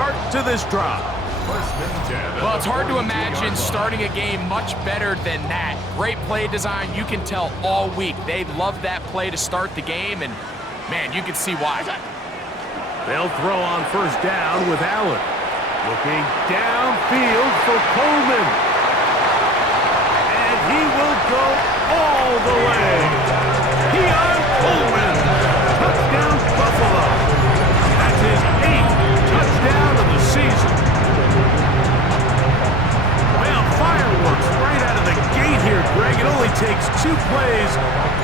start to this drive. Well, it's hard to imagine starting a game much better than that. Great play design. You can tell all week they love that play to start the game, and, man, you can see why. They'll throw on first down with Allen. Looking downfield for Coleman. And he will go all the way. Keon Coleman. Touchdown, Buffalo. That's his 8th touchdown of the season. Well, fireworks right out of the gate here, Greg. It only takes 2 plays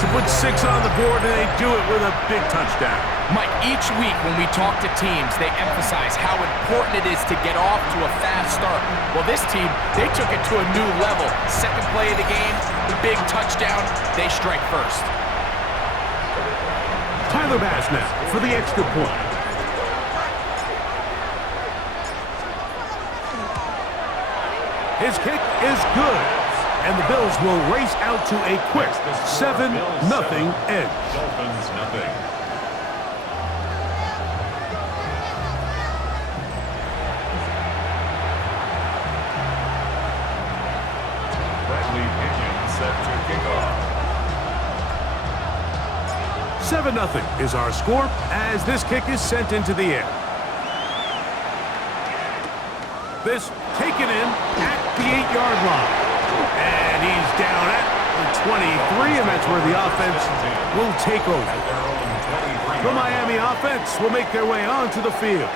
to put 6 on the board, and they do it with a big touchdown. Mike, each week when we talk to teams, they emphasize how important it is to get off to a fast start. Well, this team, they took it to a new level. Second play of the game, big touchdown, they strike first. Tyler Bass now for the extra point. His kick is good, and the Bills will race out to a quick 7-0 edge. Dolphins nothing. Set to kick off. 7-0 is our score as this kick is sent into the air. This taken in at the 8-yard line. And he's down at the 23, and that's where the offense will take over. The Miami offense will make their way onto the field,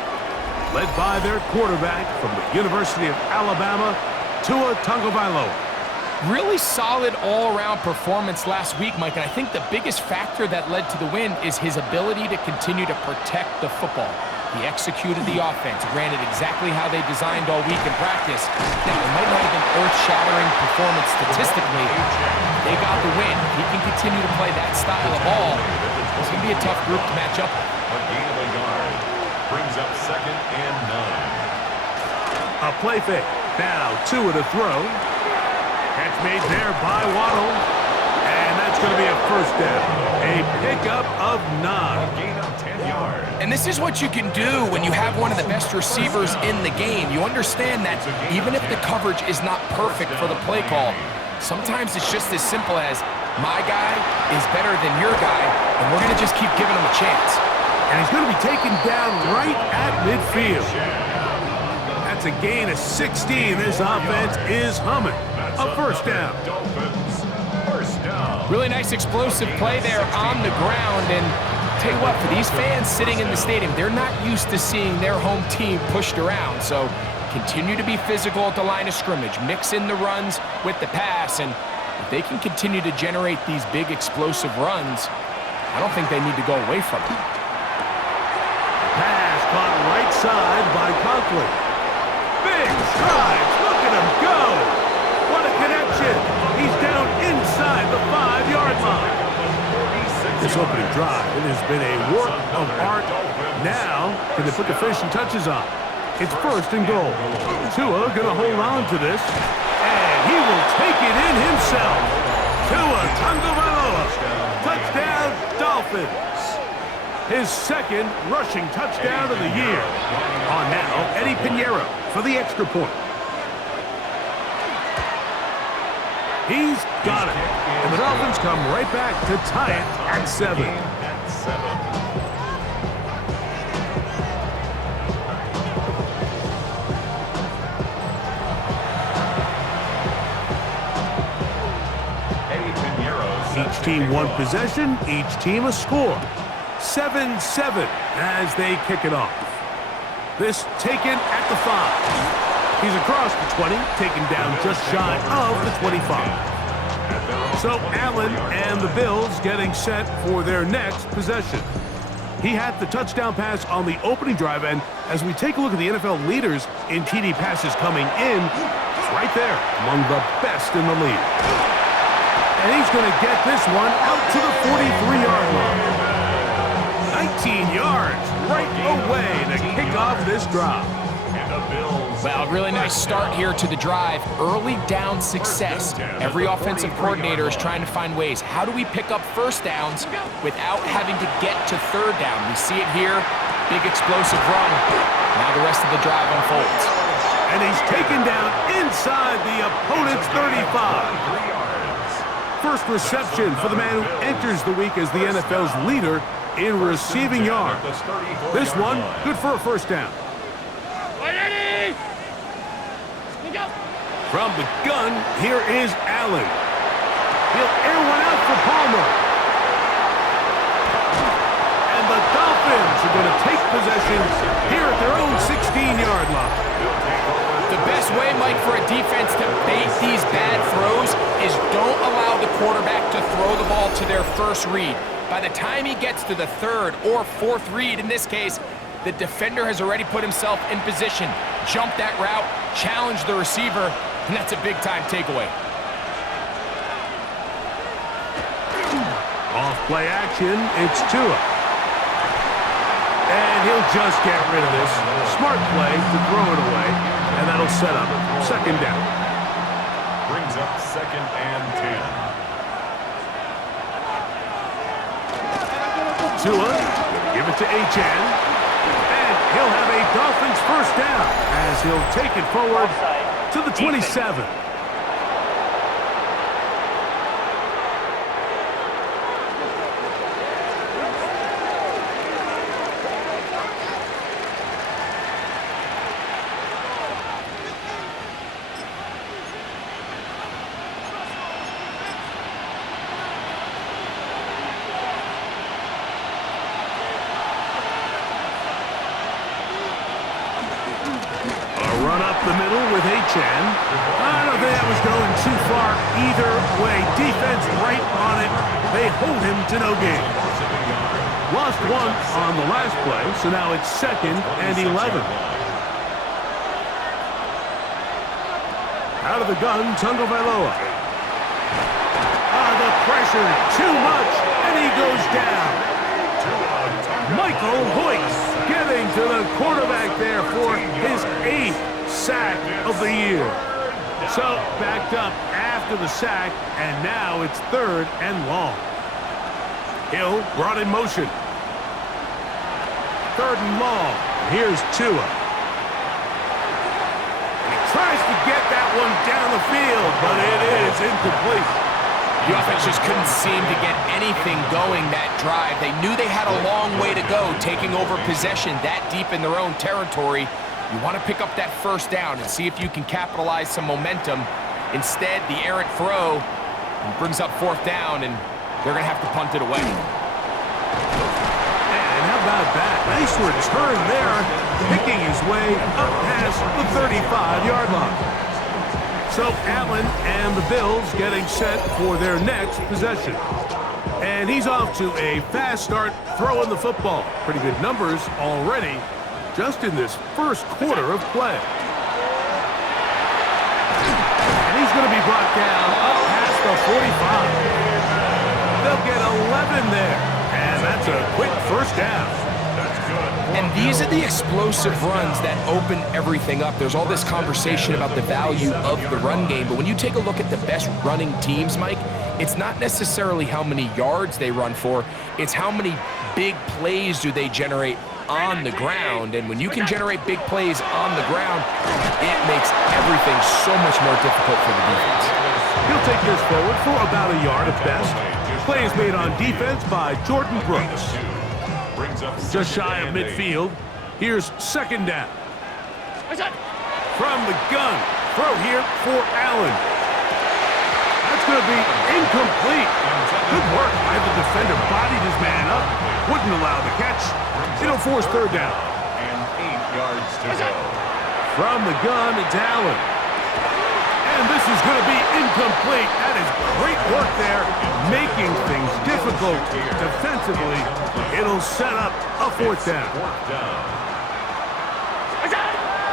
led by their quarterback from the University of Alabama, Tua Tagovailoa. Really solid all-around performance last week, Mike, and I think the biggest factor that led to the win is his ability to continue to protect the football. He executed the offense, ran it exactly how they designed all week in practice. Now, it might not have been earth-shattering performance statistically. They got the win. If he can continue to play that style of ball, it's going to be a tough group to match up with. A gain of a yard brings up 2nd and 9. A play fake. Now, Tua to throw. Catch made there by Waddle. And that's going to be a first down. A pickup of 9. A gain of 10 yards. And this is what you can do when you have one of the best receivers in the game. You understand that even if the coverage is not perfect for the play call, sometimes it's just as simple as my guy is better than your guy, and we're going to just keep giving him a chance. And he's going to be taken down right at midfield. That's a gain of 16. This offense is humming. A first down. Dolphins first down. Really nice explosive play there on the ground. And tell you what, for these fans sitting in the stadium, they're not used to seeing their home team pushed around. So continue to be physical at the line of scrimmage. Mix in the runs with the pass. And if they can continue to generate these big explosive runs, I don't think they need to go away from it. Pass caught right side by Conklin. Big strides. Look at him go. What a connection. He's down inside the 5-yard line. This opening drive, it has been a work of art. Now, can they put the finishing touches on? It's first and goal. Tua going to hold on to this, and he will take it in himself. Tua Tagovailoa. Touchdown, Dolphins. His 2nd rushing touchdown of the year. On now, Eddie Pinheiro for the extra point. He's got it. And the Dolphins come right back to tie it at 7. Each team one possession, each team a score. 7-7 as they kick it off. This taken at the 5. He's across the 20, taken down just shy of the 25. So Allen and the Bills getting set for their next possession. He had the touchdown pass on the opening drive, and as we take a look at the NFL leaders in TD passes coming in, it's right there among the best in the league. And he's going to get this one out to the 43-yard line. 19 yards right away to kick off this drive. Well, really nice start here to the drive. Early down success. Every offensive coordinator is trying to find ways. How do we pick up first downs without having to get to third down? We see it here big explosive run. Now the rest of the drive unfolds. And he's taken down inside the opponent's 35. First reception for the man who enters the week as the NFL's leader in receiving yards. This one, good for a first down. From the gun, here is Allen. He'll air one out for Palmer. And the Dolphins are going to take possession here at their own 16-yard line. The best way, Mike, for a defense to bait these bad throws is don't allow the quarterback to throw the ball to their first read. By the time he gets to the third or fourth read, in this case, the defender has already put himself in position, jumped that route, challenged the receiver, and that's a big-time takeaway. Off play action, it's Tua. And he'll just get rid of this. Smart play to throw it away, and that'll set up second down. Brings up 2nd and 10. Tua, give it to Achane. And he'll have a Dolphins first down as he'll take it forward to the 27. Run up the middle with Achane. I don't think that was going too far either way. Defense right on it. They hold him to no gain. Lost one on the last play, so now it's 2nd and 11. Out of the gun, Tagovailoa. The pressure, too much, and he goes down. Michael Hoyt getting to the quarterback there for his 8th sack of the year. So backed up after the sack, and now it's 3rd and long. Hill brought in motion. 3rd and long. Here's Tua. He tries to get that one down the field, but it is incomplete. The offense just couldn't seem to get anything going that drive. They knew they had a long way to go, taking over possession that deep in their own territory. You want to pick up that first down and see if you can capitalize some momentum. Instead, the errant throw brings up 4th down, and they're going to have to punt it away. And how about that? Nice return there, picking his way up past the 35-yard line. So Allen and the Bills getting set for their next possession. And he's off to a fast start throwing the football. Pretty good numbers already just in this first quarter of play. And he's going to be brought down up past the 45. They'll get 11 there. And that's a quick first down. And these are the explosive runs that open everything up. There's all this conversation about the value of the run game, but when you take a look at the best running teams, Mike, it's not necessarily how many yards they run for, it's how many big plays do they generate on the ground. And when you can generate big plays on the ground, it makes everything so much more difficult for the defense. He'll take this forward for about a yard at best. Play is made on defense by Jordan Brooks. Just shy of midfield. Here's 2nd down. From the gun. Throw here for Allen. That's going to be incomplete. Good work by the defender. Bodied his man up. Wouldn't allow the catch. It'll force 3rd down. And 8 yards to go. From the gun, it's Allen. And this is going to be incomplete. That is great work there, making things difficult defensively. It'll set up a 4th down.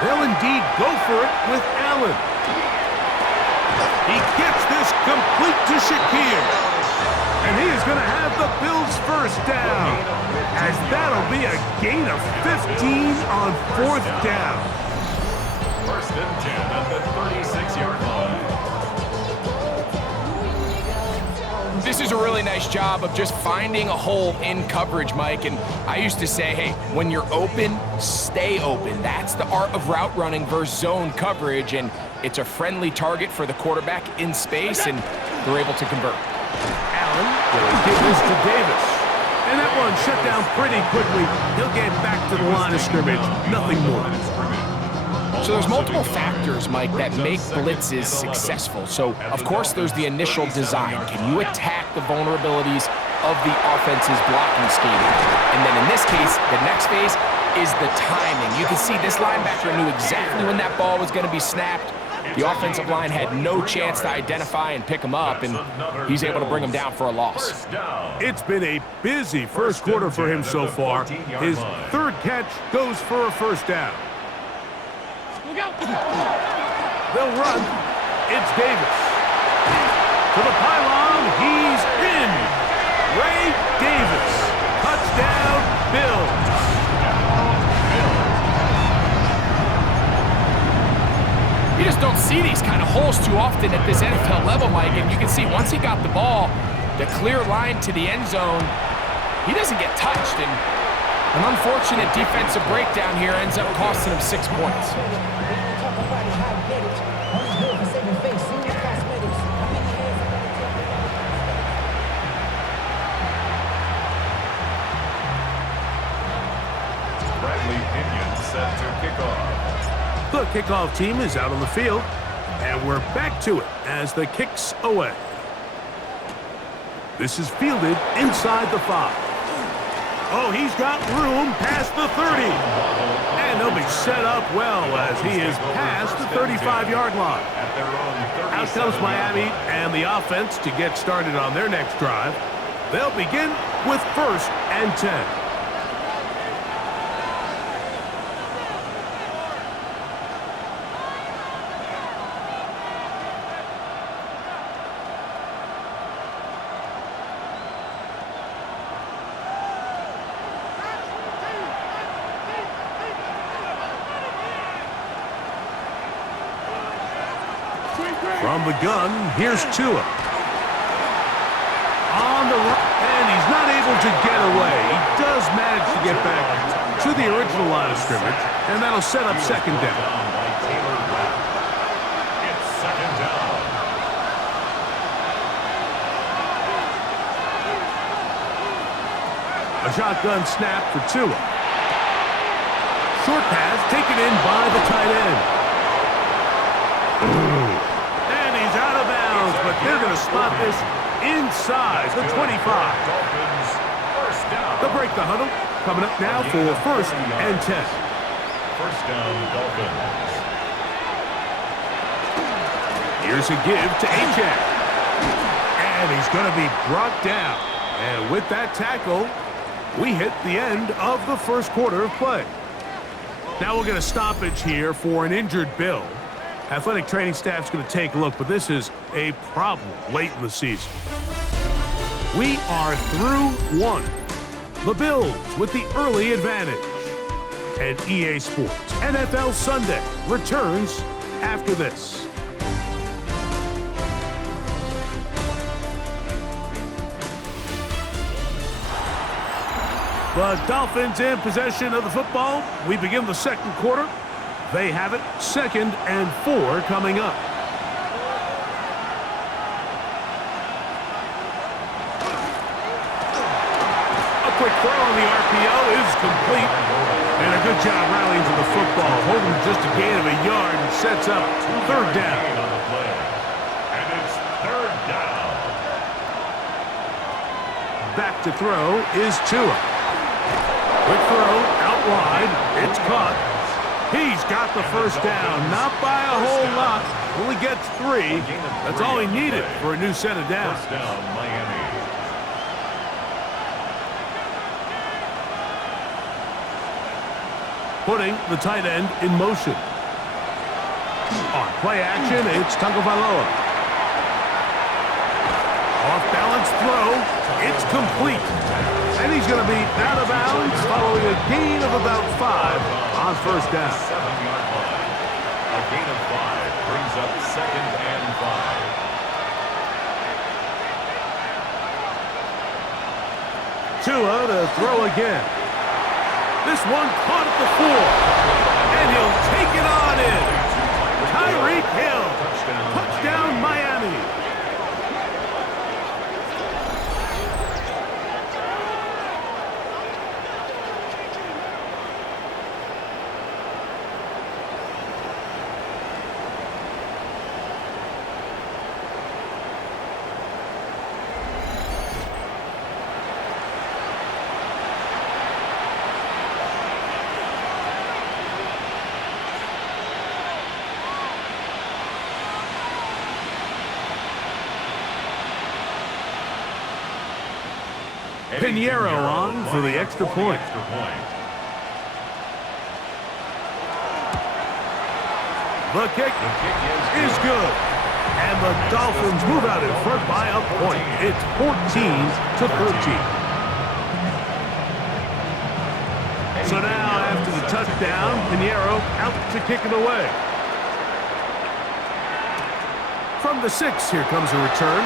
They'll indeed go for it with Allen. He gets this complete to Shakir. And he is going to have the Bills first down, as that'll be a gain of 15 on 4th down. 1st and 10 at the 36-yard line. This is a really nice job of just finding a hole in coverage, Mike. And I used to say, hey, when you're open, stay open. That's the art of route running versus zone coverage. And it's a friendly target for the quarterback in space, and they're able to convert. Allen will give this to Davis. And that one shut down pretty quickly. He'll get back to the line of scrimmage. Nothing more. So there's multiple factors, Mike, that make blitzes successful. So, of course, there's the initial design. Can you attack the vulnerabilities of the offense's blocking scheme? And then in this case, the next phase is the timing. You can see this linebacker knew exactly when that ball was going to be snapped. The offensive line had no chance to identify and pick him up, and he's able to bring him down for a loss. It's been a busy first quarter for him so far. His third catch goes for a first down. They'll run. It's Davis. To the pylon. He's in. Ray Davis. Touchdown, Bills. You just don't see these kind of holes too often at this NFL level, Mike. And you can see once he got the ball, the clear line to the end zone, he doesn't get touched. And an unfortunate defensive breakdown here ends up costing him 6 points. Set to kick off. The kickoff team is out on the field, and we're back to it as the kick's away. This is fielded inside the 5. Oh, he's got room past the 30. And they'll be set up well as he is past the 35-yard line. Out comes Miami and the offense to get started on their next drive. They'll begin with 1st and 10. From the gun, here's Tua. On the run, and he's not able to get away. He does manage to get back to the original line of scrimmage, and that'll set up 2nd down. It's 2nd down. A shotgun snap for Tua. Short pass taken in by the tight end. And he's out of bounds, but they're going to spot this inside the 25. They'll break the huddle. Coming up now for 1st and 10. 1st down, Dolphins. Here's a give to Achane. And he's going to be brought down. And with that tackle, we hit the end of the first quarter of play. Now we'll get a stoppage here for an injured Bill. Athletic training staff's going to take a look, but this is a problem late in the season. We are through 1. The Bills with the early advantage. And EA Sports NFL Sunday returns after this. The Dolphins in possession of the football. We begin the second quarter. They have it. 2nd and 4 coming up. A quick throw on the RPO is complete. And a good job rallying to the football. Holding just a gain of a yard and sets up 3rd down. And it's 3rd down. Back to throw is Tua. Quick throw out wide. It's caught. He's got the first down. Not by a whole lot. Only gets 3. That's all he needed for a new set of downs. 1st down, Miami. Putting the tight end in motion. On play action, it's Tagovailoa. Off-balance throw. It's complete. And he's going to be out of bounds following a gain of about 5 on 1st down. 7-yard line. A gain of 5 brings up 2nd and 5. Tua to throw again. This one caught at the 4. And he'll take it on in. Tyreek Hill. Touchdown, Miami. Pinheiro on for the extra point. The kick is good. And the Dolphins move out in front by a point. It's 14-13. So now after the touchdown, Pinheiro out to kick it away. From the 6, here comes a return.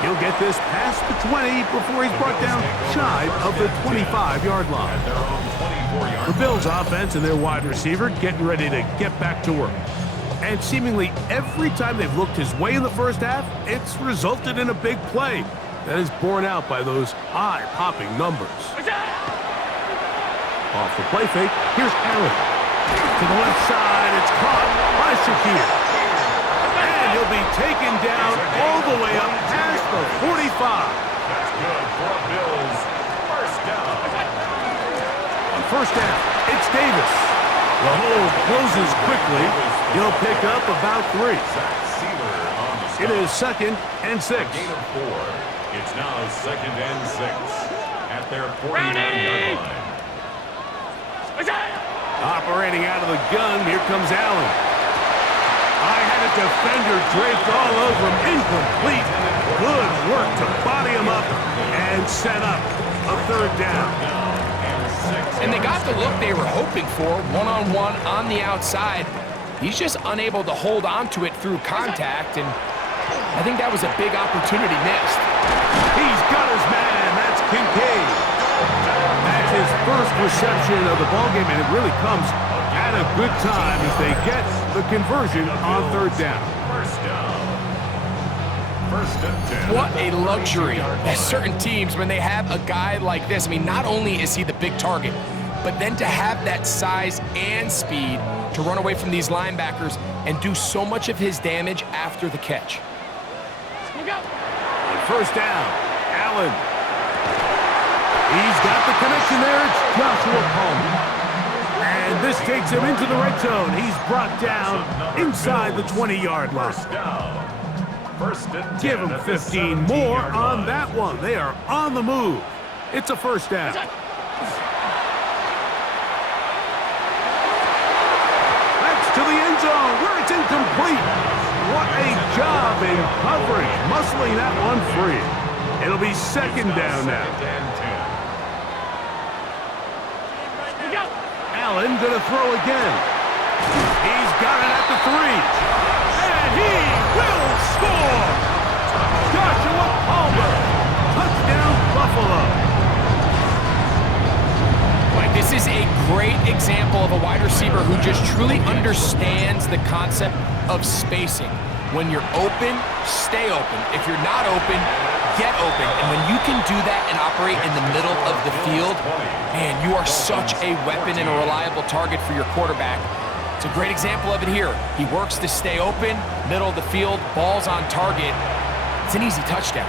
He'll get this past the 20 before he's brought down shy of the 25-yard line. The Bills' offense and their wide receiver getting ready to get back to work. And seemingly every time they've looked his way in the first half, it's resulted in a big play that is borne out by those eye-popping numbers. Off the play fake, here's Allen. To the left side, it's caught by Shakir. And he'll be taken down all the way up past the 45. That's good for Bills. First down. On first down, it's Davis. The hole closes quickly. He'll pick up about 3. It is 2nd and 6. Gain of 4. It's now 2nd and 6 at their 49-yard line. Operating out of the gun, here comes Allen. I had a defender draped all over him, incomplete. Good work to body him up and set up a 3rd down. And they got the look they were hoping for, one-on-one on the outside. He's just unable to hold on to it through contact, and I think that was a big opportunity missed. He's got his man. That's Kincaid. That's his first reception of the ballgame, and it really comes at a good time as they get the conversion on 3rd down. First down. 1st and 10. What a luxury. As certain teams, when they have a guy like this, I mean, not only is he the big target, but then to have that size and speed to run away from these linebackers and do so much of his damage after the catch. On 1st down, Allen. He's got the connection there. It's Joshua Palmer. And this takes him into the red zone. He's brought down inside the 20-yard line. First down. 1st and 10. Give him 15 more on that one. They are on the move. It's a 1st down. That's to the end zone where it's incomplete. What a job in coverage, muscling that one free. It'll be 2nd down now. Allen gonna throw again. He's got it at the 3. And he will score! Joshua Palmer. Touchdown, Buffalo. Like, this is a great example of a wide receiver who just truly understands the concept of spacing. When you're open, stay open. If you're not open, get open. And when you can do that and operate in the middle of the field, man, you are such a weapon and a reliable target for your quarterback. It's a great example of it here. He works to stay open, middle of the field, ball's on target. It's an easy touchdown.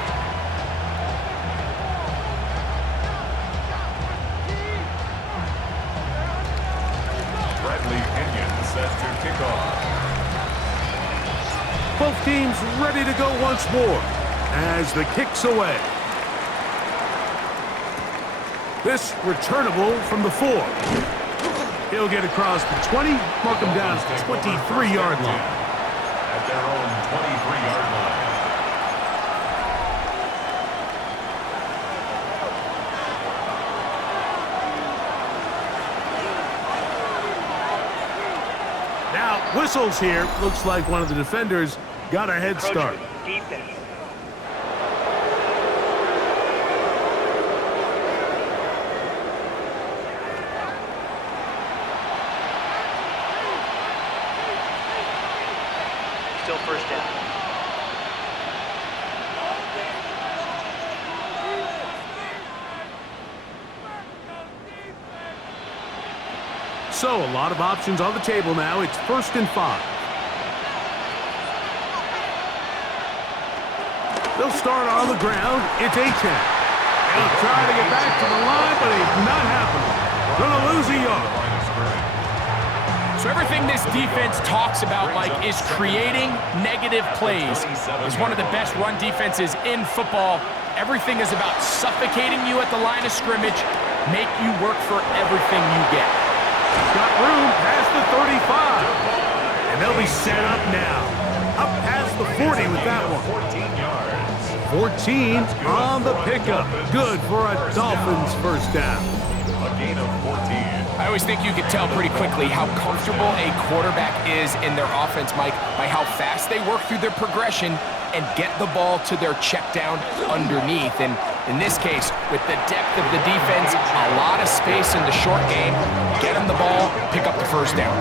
Bradley Pinion set to kick off. Both teams ready to go once more as the kick's away. This returnable from the 4. He'll get across the 20, mark him down at the 23-yard line. At their own 23-yard line. Now, whistles here. Looks like one of the defenders got a head start. still first down. So, a lot of options on the table now. It's 1st and 5. They'll start on the ground. It's A-10. They'll try to get back to the line, but it's not happening. Gonna lose a yard. So everything this defense talks about, Mike, is creating negative plays. It's one of the best run defenses in football. Everything is about suffocating you at the line of scrimmage, make you work for everything you get. Got room past the 35. And they'll be set up now. Up past the 40 with that one. 14 on the pickup. Good for a Dolphins first down. A gain of 14. I always think you could tell pretty quickly how comfortable a quarterback is in their offense, Mike, by how fast they work through their progression and get the ball to their check down underneath. And in this case, with the depth of the defense, a lot of space in the short game, get them the ball, pick up the first down.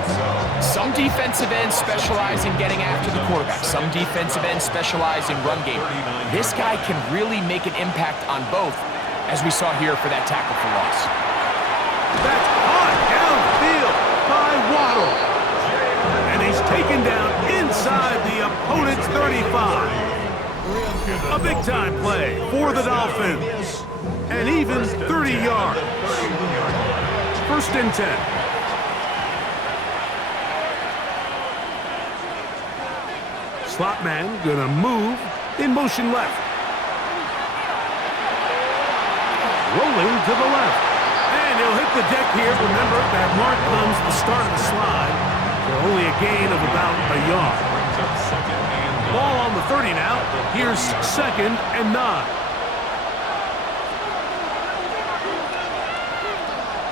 Some defensive ends specialize in getting after the quarterback. Some defensive ends specialize in run game. This guy can really make an impact on both, as we saw here for that tackle for loss. That's caught downfield by Waddle. And he's taken down inside the opponent's 35. A big-time play for the Dolphins. And even 30 yards. 1st and 10. Slot man gonna move in motion left. Rolling to the left. And he'll hit the deck here. Remember, that mark comes the start of the slide for only a gain of about a yard. Ball on the 30 now. Here's 2nd and 9.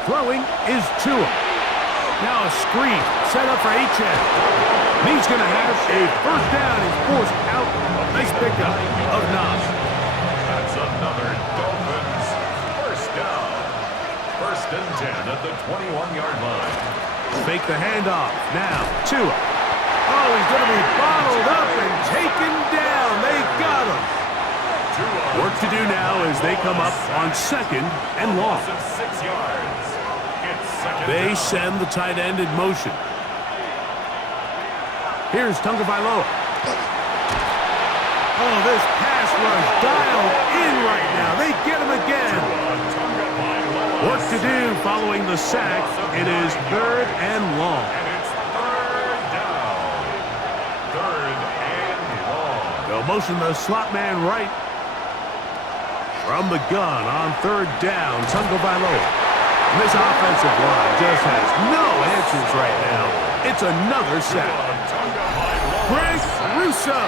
Throwing is Tua. Now a screen set up for H.N. He's going to have a first down. He's forced out. Nice pickup of 9. That's another Dolphins first down. 1st and 10 at the 21-yard line. Fake the handoff. Now, Tua. Oh, he's going to be bottled up and taken down. They got him. Work to do now as they come up on 2nd and long. 6 yards. It's 2nd They down. send the tight end in motion. Here's Tagovailoa. Oh, this pass rush dialed in right now. They get him again. Work to do following the sack. It is 3rd and long. And it's 3rd down. 3rd and long. They'll motion the slot man right. From the gun on 3rd down, Tagovailoa. This offensive line just has no answers right now. It's another sack. Greg Russo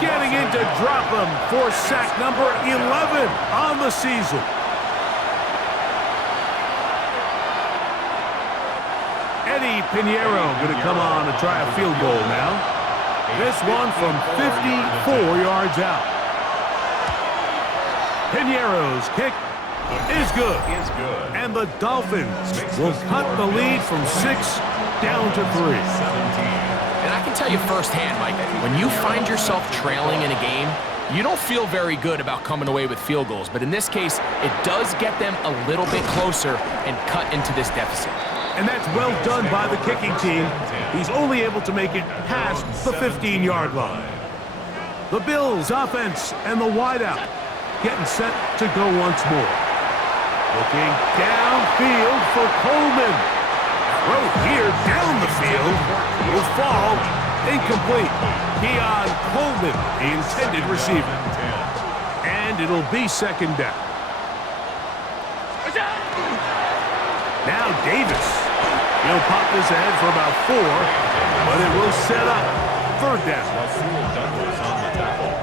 getting in to drop him for sack number 11 on the season. Eddie Pinheiro going to come on to try a field goal now. This one from 54 yards out. Pinheiro's kick is good. And the Dolphins will cut the lead from 6 down to 3. And I can tell you firsthand, Mike, when you find yourself trailing in a game, you don't feel very good about coming away with field goals. But in this case, it does get them a little bit closer and cut into this deficit. And that's well done by the kicking team. He's only able to make it past the 15-yard line. The Bills offense and the wideout getting set to go once more. Looking downfield for Coleman. Throw here down the field will fall incomplete. Keon Coleman, the intended receiver. And it'll be 2nd down. Now Davis. He'll pop this ahead for about 4, but it will set up 3rd down. Douglas on the tackle.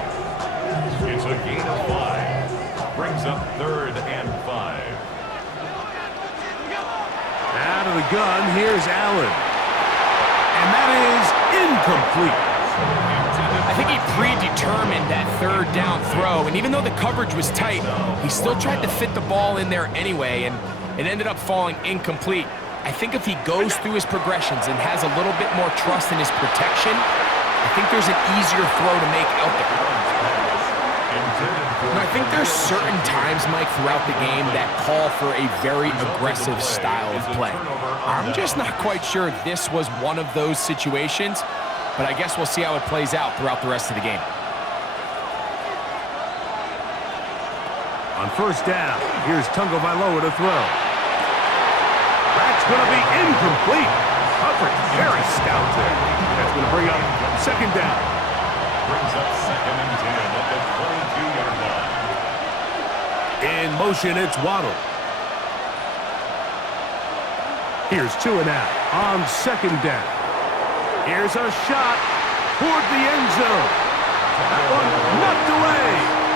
It's a gain of 5. Brings up 3rd and 5. Out of the gun, here's Allen. And that is incomplete. I think he predetermined that 3rd down throw, and even though the coverage was tight, he still tried to fit the ball in there anyway, and it ended up falling incomplete. I think if he goes through his progressions and has a little bit more trust in his protection, I think there's an easier throw to make out there. I think there's certain times, Mike, throughout the game that call for a very aggressive style of play. I'm just not quite sure this was one of those situations, but I guess we'll see how it plays out throughout the rest of the game. On first down, here's Tagovailoa to throw. That's going to be incomplete. Coverage very stout there. That's going to bring up second down. Brings up 2nd and 10 at the 22-yard line. In motion, it's Waddle. Here's 2 and out on second down. Here's a shot toward the end zone. That one knocked away.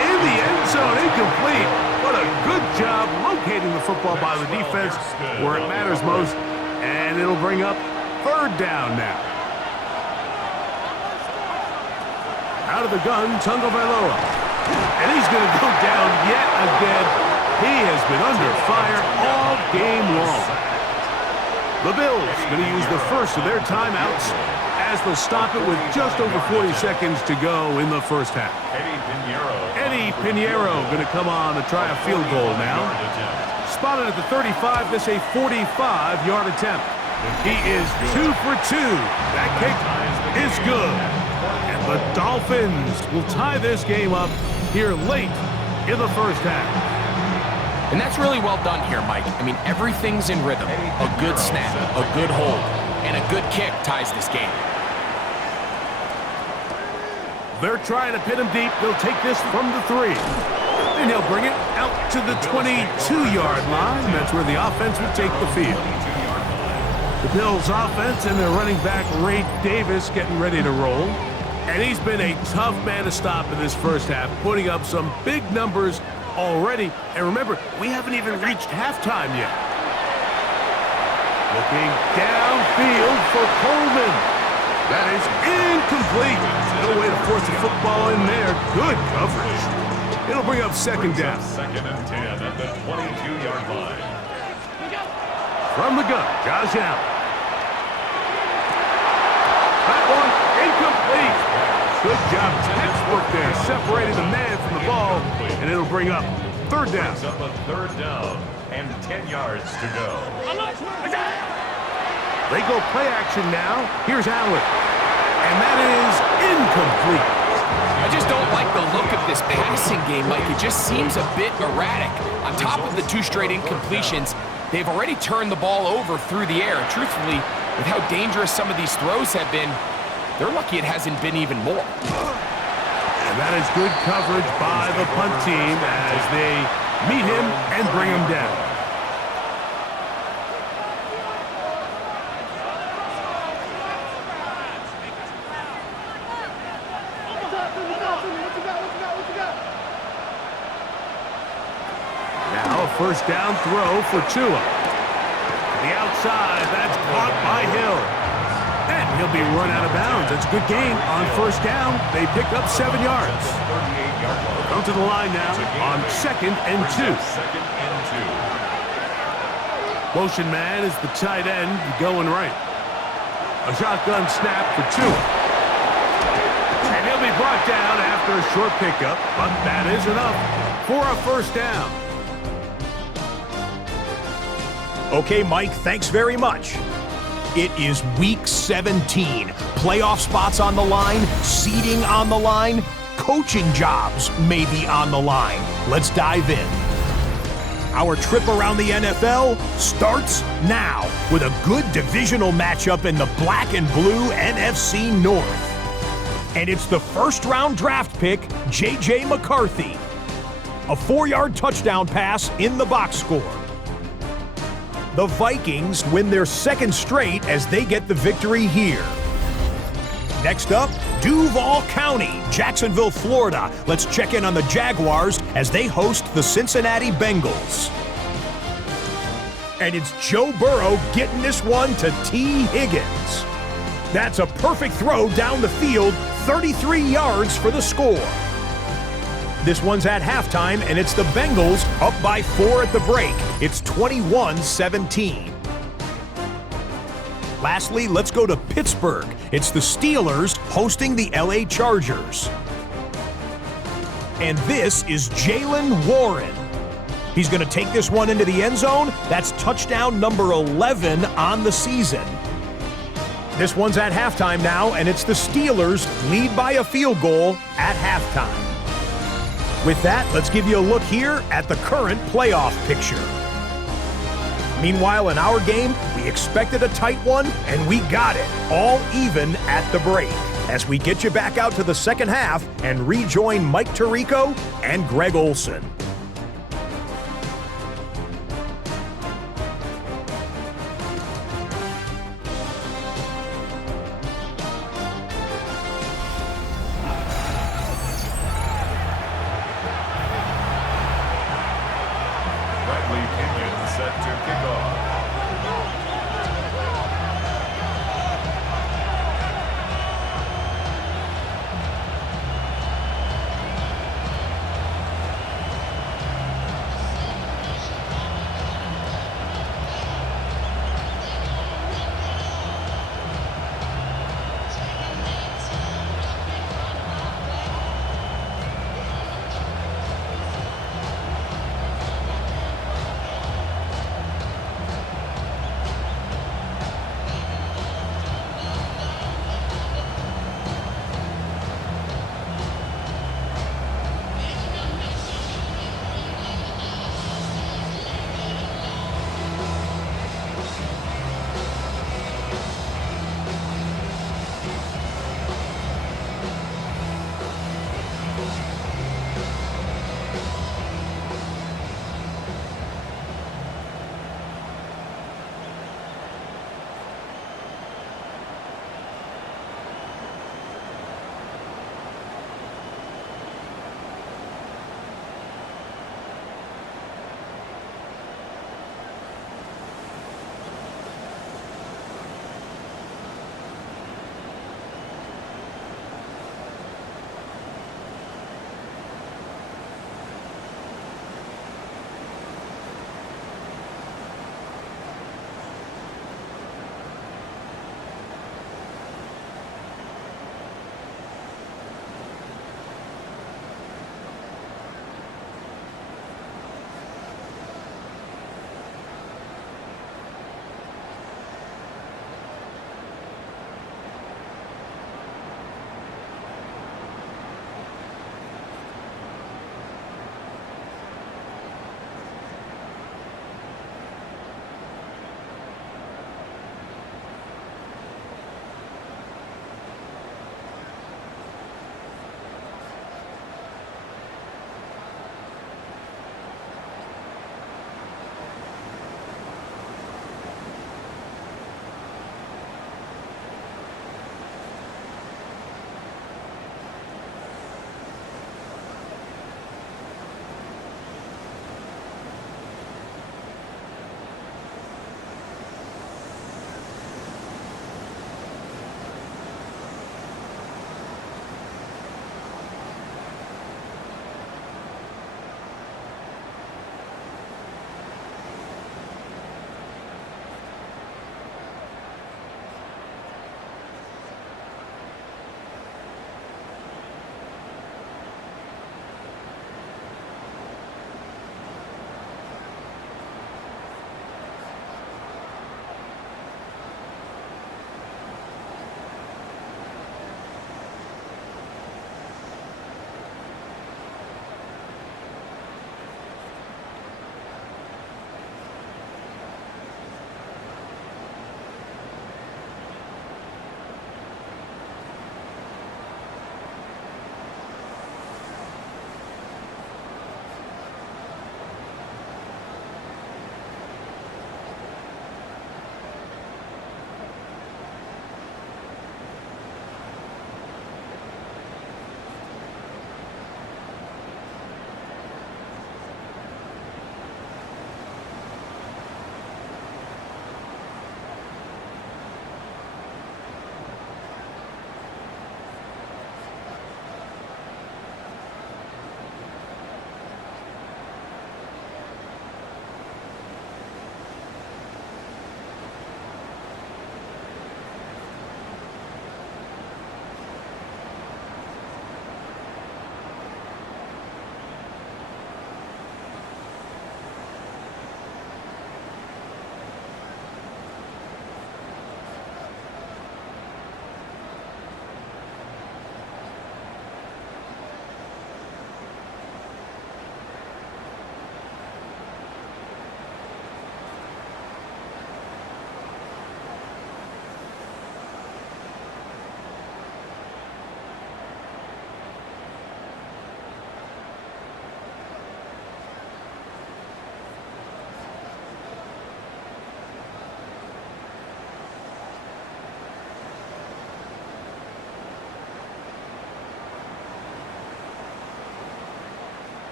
In the end zone, incomplete. What a good job locating the football by the defense where it matters most. And it'll bring up third down now. Out of the gun, Tagovailoa. And he's going to go down yet again. He has been under fire all game long. The Bills going to use the first of their timeouts as they'll stop it with just over 40 seconds to go in the first half. Eddie Pinheiro going to come on to try a field goal now. Spotted at the 35, this a 45-yard attempt. He is 2 for 2. That kick is good. And the Dolphins will tie this game up here late in the first half. And that's really well done here, Mike. I mean, everything's in rhythm. A good snap, a good hold, and a good kick ties this game. They're trying to pin him deep. They'll take this from the 3. And he'll bring it out to the 22-yard line. That's where the offense will take the field. The Bills offense and their running back, Ray Davis, getting ready to roll. And he's been a tough man to stop in this first half, putting up some big numbers already. And remember, we haven't even reached halftime yet. Looking downfield for Coleman. That is incomplete. No way to force the football in there. Good coverage. It'll bring up second down. 2nd and 10 at the 22-yard line. From the gun, Josh Allen. That one incomplete. Good job, textbook there, separating the man from the ball, and it'll bring up third down. Brings up a third down and 10 yards to go. They go play action now. Here's Allen. And that is incomplete. I just don't like the look of this passing game, Mike. It just seems a bit erratic. On top of the 2 straight incompletions, they've already turned the ball over through the air. And truthfully, with how dangerous some of these throws have been, they're lucky it hasn't been even more. And that is good coverage by the punt team as they meet him and bring him down. Now a first down throw for Tua. The outside, that's caught by Hill. And he'll be run out of bounds. That's a good gain on first down. They pick up 7 yards. Come to the line now on 2nd and 2. Motion man is the tight end going right. A shotgun snap for Tua. And he'll be brought down after a short pickup, but that is enough for a first down. Okay, Mike, thanks very much. It is Week 17. Playoff spots on the line, seeding on the line, coaching jobs may be on the line. Let's dive in. Our trip around the NFL starts now with a good divisional matchup in the black and blue NFC North. And it's the first-round draft pick, J.J. McCarthy. A 4-yard touchdown pass in the box score. The Vikings win their 2nd straight as they get the victory here. Next up, Duval County, Jacksonville, Florida. Let's check in on the Jaguars as they host the Cincinnati Bengals. And it's Joe Burrow getting this one to T. Higgins. That's a perfect throw down the field, 33 yards for the score. This one's at halftime, and it's the Bengals up by 4 at the break. It's 21-17. Lastly, let's go to Pittsburgh. It's the Steelers hosting the LA Chargers. And this is Jaylen Warren. He's going to take this one into the end zone. That's touchdown number 11 on the season. This one's at halftime now, and it's the Steelers lead by a field goal at halftime. With that, let's give you a look here at the current playoff picture. Meanwhile, in our game, we expected a tight one, and we got it, all even at the break, as we get you back out to the second half and rejoin Mike Tirico and Greg Olson.